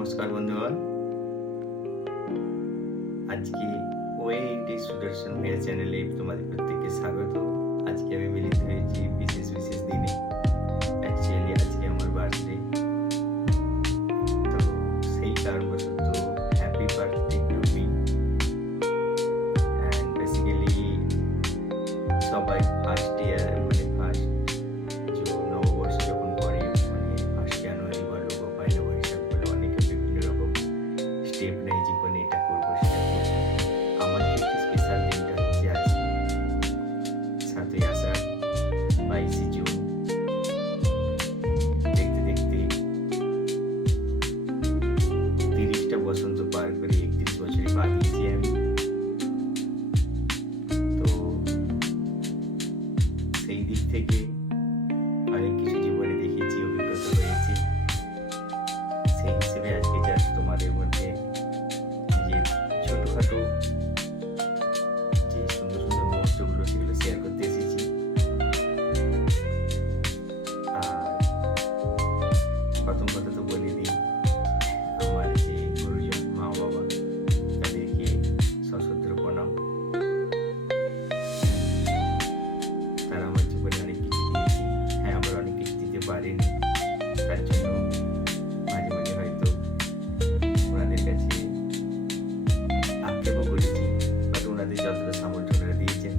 নমস্কার বন্ধুগণ, আজকে ওএইটি সুদর্শন ভাইয়া চ্যানেলে তোমাদের প্রত্যেককে স্বাগত। আজকে আমি মিলিত হয়েছি বিশেষ দিনে। অ্যাকচুয়ালি আজকে আমার বার্থডে, তো সেই কারণবশত happy birthday to me. And basically সবাই ফার্স্ট নববর্ষ যখন পড়ে, মানে 1 জানুয়ারি বলো বা 1 বৈশাখ বলো, অনেকে বিভিন্ন রকম স্টেপ নেয় জীবনে, এটা করবো সেটা করবো। আমার ক্ষেত্রে স্পেশাল দিনটা হচ্ছে আজকে 7ই আষাঢ় 22 জুন। দেখতে দেখতে 30টা বসন্ত পার করে 31 বছরে পা দিয়েছি আমি। তো সেই দিক থেকে অনেক কিছু জীবনে দেখেছি, অভিজ্ঞতা হয়েছে। সেই হিসেবে আজকে জাস্ট তোমাদের মধ্যে যে ছোটখাটো যে সুন্দর সুন্দর মুহূর্তগুলো সেগুলো শেয়ার করতে এসেছি। আর প্রথম কথা তো বলে দিই, আমার যে গুরুজন মা বাবা, তাদেরকে সশ্রদ্ধ প্রণাম। তারা আমার জীবনে অনেক কিছু দিয়েছে। হ্যাঁ, আমার অনেক কিছু দিতে পারেনি, তার জন্য মাঝে মাঝে হয়তো ওনাদের কাছে আক্ষেপও করেছি, বাট ওনাদের যতটা সামর্থ্য ওনারা দিয়েছেন।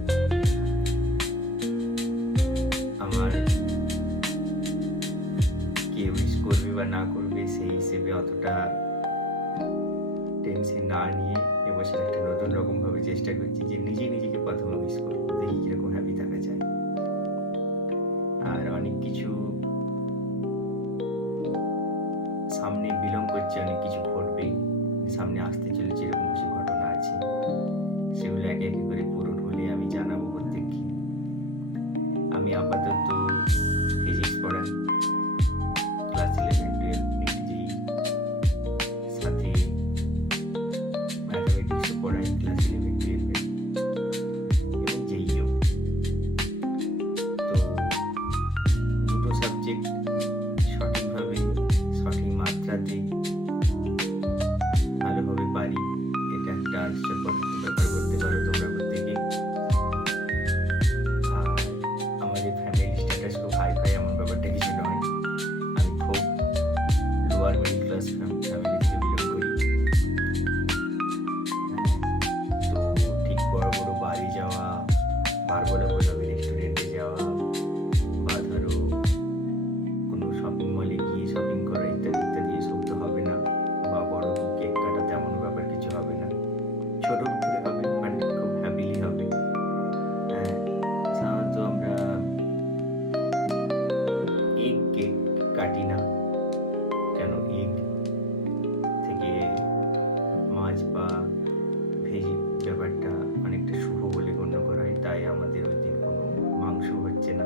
আমার কে উইশ করবে বা না করবে সেই হিসেবে অতটা টেনশন না নিয়ে এবছর একটা নতুন রকম ভাবে চেষ্টা করছি যে নিজেকে প্রথমে উইশ করবো, দেখি কিরকম হ্যাপি থাকা যায়। আর অনেক কিছু সামনে বিলং করছে, অনেক কিছু ঘটবে, সামনে আসতে চলেছে, এরকম কিছু ঘটনা আছে। সেগুলো একে একে করে পূরণ হলে আমি জানাবো প্রত্যেককে। আমি আপাতত ফিজিক্স পড়াই, ক্লাস 11-12 ডিগ্রি, সাথে ম্যাথামেটিক্সও পড়াই ক্লাস 11-12 এবং জেইও। তো দুটো সাবজেক্ট সঠিকভাবে সঠিক মাত্রাতে ভালোভাবে পারি, এটা একটা আর্টসের পদ্ধতি ব্যাপার করতে পারো তোমরা প্রত্যেকে। আর আমাদের ফ্যামিলি স্ট্যাটাস খুব হাই ফাই এমন ব্যাপারটা কিছু নয়। আমি খুব লোয়ার মিডল ক্লাস ফ্যামিলি থেকে বিলং করি। তো ঠিক বড় বড় বাড়ি যাওয়া, বড় রেস্টুরেন্টে যাওয়া, বা ধরো কোনো শপিং মলে গিয়ে শপিং করা ইত্যাদি ইত্যাদি, এসব তো হবে না। বা বড় কেক কাটা তেমন ব্যাপার কিছু হবে না, ছোট করে হবে, বাট খুব হ্যাপিলি হবে। হ্যাঁ, সাধারণত আমরা এগ কেক কাটি না, কেন এগ থেকে মাছ বা ভেজি ব্যাপারটা অনেকটা শুভ বলে গণ্য করা হয়, তাই আমাদের ওই দিন কোনো মাংস হচ্ছে না।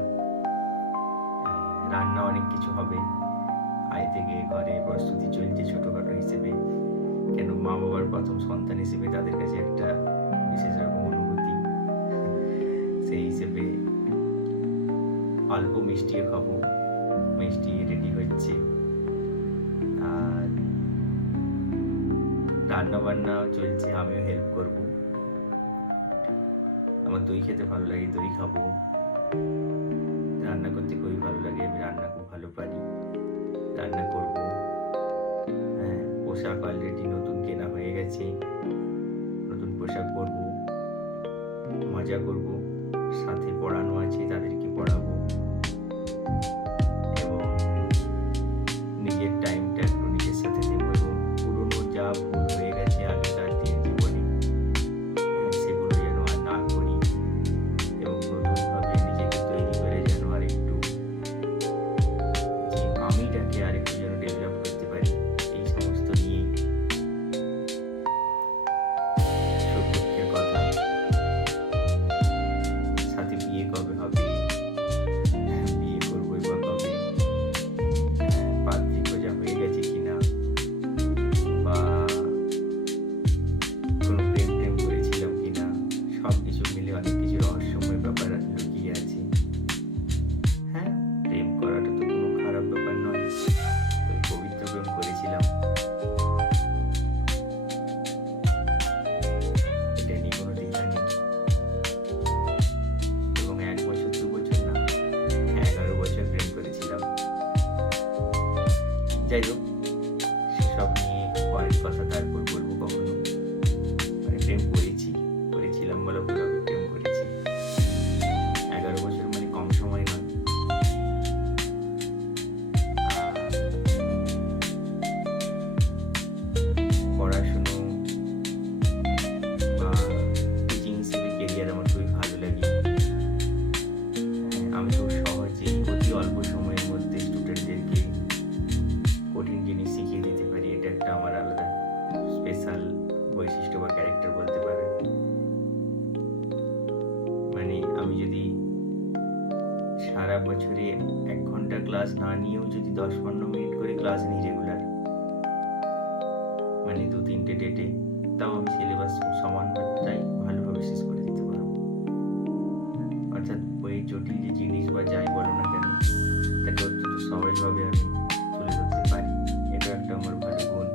রান্না অনেক কিছু হবে, আয় থেকে ঘরে প্রস্তুতি চলছে ছোটখাটো হিসেবে। কেন মা বাবার প্রথম সন্তান হিসেবে তাদের কাছে একটা বিশেষ রকম অনুভূতি। সেই হিসেবে অল্প মিষ্টিও খাবো, মিষ্টি রেডি হচ্ছে। আর রান্না বান্নাও চলছে, আমিও হেল্প করব। আমার দই খেতে ভালো লাগে, দই খাবো। রান্না করতে খুবই ভালো লাগে, আমি রান্না খুব ভালো পারি, রান্না করব। হ্যাঁ, পোশাক অলরেডি নতুন কেনা হয়ে গেছে, নতুন পোশাক পরবো, মজা করব। সাথে পড়ানো আছে, তাদেরকে পড়াবো এবং নিজের টাইমটা একটু নিজের সাথে দেবো। এবং পুরোনো যা ভুল হয়ে গেছে আগেকার দিনের জীবনে, সেগুলো যেন আর না করি এবং নতুনভাবে নিজেকে তৈরি করে যেন আরেকটু যে আমিটাকে আরেকটু যেন ডেভেলপ করতে পারি, এই সমস্ত নিয়ে সুখের কথা। সাথে বিয়ে কবে হবে যাই হোক, সেসব নিয়ে পরের কথা তারপর বলবো কখনো। মানে প্রেম করেছিলাম বলে ভুল হবে, প্রেম করেছি। 11 বছর মানে কম সময় নয়। পড়াশুনো বা টিচিং হিসেবে কেরিয়ার আমার খুবই ভালো লাগে। আমি খুব সহজে অতি অল্প সময়ের মধ্যে স্টুডেন্টদেরকে কঠিন জিনিস শিখিয়ে দিতে পারি। এটা একটা আমার আলাদা স্পেশাল বৈশিষ্ট্য বা ক্যারেক্টার বলতে পারেন। মানে আমি যদি সারা বছরে 1 ঘন্টা ক্লাস না নিয়েও যদি 10-15 মিনিট করে ক্লাস নিই রেগুলার, মানে 2-3টে ডেটে, তাও আমি সিলেবাস সমান মাত্রায় ভালোভাবে শেষ করে দিতে পারবো। অর্থাৎ বইয়ের জটিল যে জিনিস বা যাই বলো না কেন, তাকে অত্যন্ত সহজভাবে আমি তুলে ধরতে পারি। এটা একটা আমার ভালো গুণ।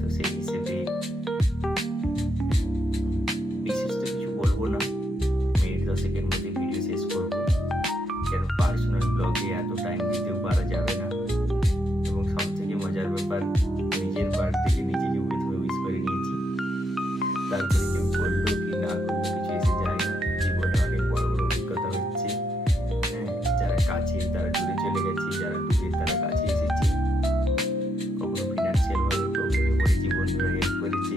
তো সেই হিসেবে বিশেষ তো কিছু বলবো না, মিনিট 10-এর মধ্যে ভিডিও শেষ করবো। কেন পার্সোনাল ব্লগে এত টাইম দিতেও পারা যাবে না। এবং সব থেকে মজার ব্যাপার, নিজের বার্থডেকে নিজেকে প্রথমে উইশ করে নিয়েছি। তারপরে কেউ করলো কি না করলো কিছু এসে যায় না। জীবনে অনেক বড় বড় অভিজ্ঞতা হচ্ছে। যারা কাছে তারা দূরে চলে গেছে, যারা দূরে তারা কাছে এসেছে। কখনো ফিনান্সিয়াল ভাবে প্রবলেমে পড়েছি, বন্ধুরা হেল্প করেছে।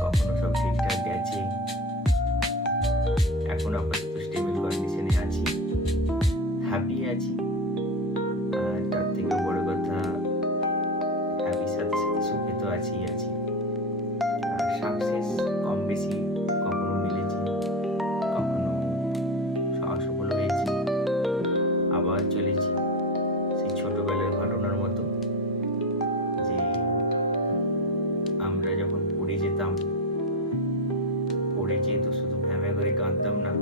কখনো সব ঠিকঠাক গেছে। এখন আপাতত স্টেবল কন্ডিশনে আছি, হ্যাপি আছি। আর তার থেকে বড় কথা, হ্যাপির সাথে সাথে সুখে তো আছি। আর সাকসেস কম বেশি কখনো মিলেছি, কখনো অসফল হয়েছি, আবার চলেছি। সেই ছোটবেলার ঘটনার মতো, যে আমরা যখন পড়ে যেতাম, পড়ে যেয়ে তো শুধু ভ্যামে করে কাঁদতাম না,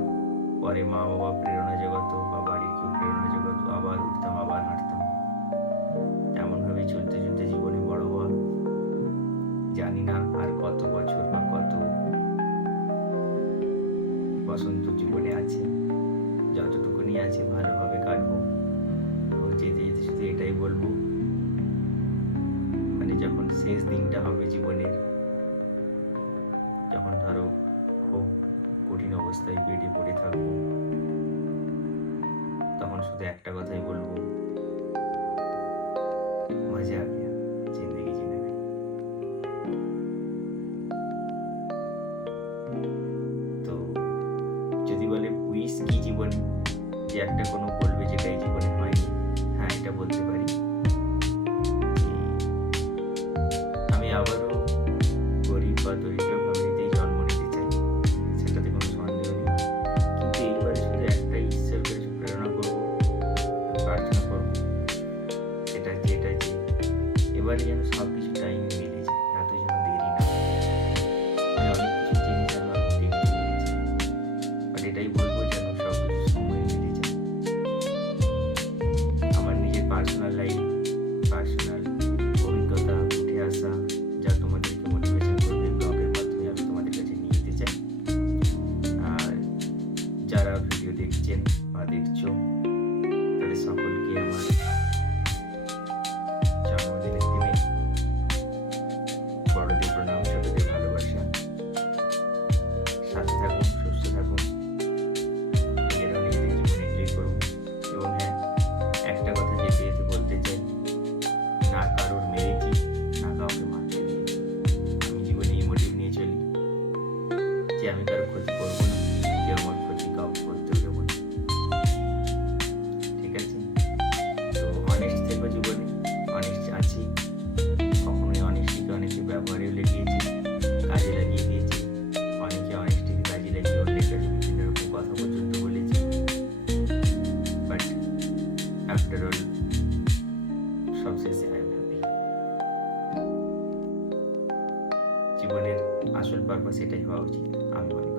পরে মা বাবা প্রেরণা জোগাতো বা বাড়ির কেউ প্রেরণা জোগাতো, আবার উঠতাম, আবার হাঁটতাম। তেমনভাবে চলতে চলতে জীবনে বড় হওয়া। জানি না আর কত বছর বা কত বসন্ত জীবনে আছে। যতটুকুনি আছে ভালোভাবে কাটবো। এবং যেতে যেতে শুধু এটাই বলবো, মানে যখন শেষ দিনটা হবে জীবনের, যখন ধরো খুব কঠিন অবস্থায় বেডে পড়ে থাকবো, তখন শুধু একটা কথাই বলবো, মজা আ গয়া, জিন্দেগি জিনে में। তো যদি বলে উইশ কি জীবন, যে একটা কোনো বলবে যেটা এই জীবনে হয়নি, হ্যাঁ এটা বলতে পারি। আমি আবারও গরিব বা দরিদ্র ফ্যামিলিতেই জন্ম নিতে চাই, সেটাতে কোনো সন্দেহ নেই। কিন্তু এইবারে শুধু একটাই ঈশ্বরকে প্রেরণা করবো, প্রার্থনা করবো, সেটা যেটা যে এবারে যেন সব কিছু টাইমে মিলে যায়, এত যেন দেরি না। মানে অনেক কিছু জিনিস যেন আমি দেখতে মিলেছি, বাট এটাই বলবো যেন সব কিছু সময় মিলে যায়। আমার নিজের পার্সোনাল লাইফ, পার্সোনাল অভিজ্ঞতা উঠে আসা, যা তোমাদেরকে মোটিভেশন করবে, ব্লগের মাধ্যমে আমি তোমাদের কাছে নিয়ে যেতে চাই। আর যারা ভিডিও দেখছেন বা দেখছো, তাদের সকলকে আমার জন্মদিনের দিনে বড়দের প্রণাম, ছোটদের ভালোবাসা। সাথে থাকুন, সুস্থ থাকুন, নিজেরাও নিজেদের জীবন এনজয় করুন। এবং হ্যাঁ, একটা কথা যেতে যেতে বলতে চাই, না কারোর মেরেছি, না কাউকে মারতে দিয়েছি। আমি জীবনে এই মোটিভ নিয়ে চলি যে আমি কারো ক্ষতি করবো না, কেউ আমার ক্ষতি কাউকে করতেও দেবো না। ঠিক আছে? তো অনেস্ট থেকো জীবনে, অনেস্ট আছি। কখনোই অনেস্টিকে অনেকে ব্যবহারেও লেগিয়েছে, কাজে লাগিয়ে দিয়েছে। অনেকে অনেস্টিকে কাজে লাগিয়ে অন্যের কাছে বিভিন্ন রকম কথা পর্যন্ত বলেছে। বাট আফটার অল সবশেষে আই এম হ্যাপি। জীবনের আসল পারপাস এটাই হওয়া উচিত, আমি মনে করি।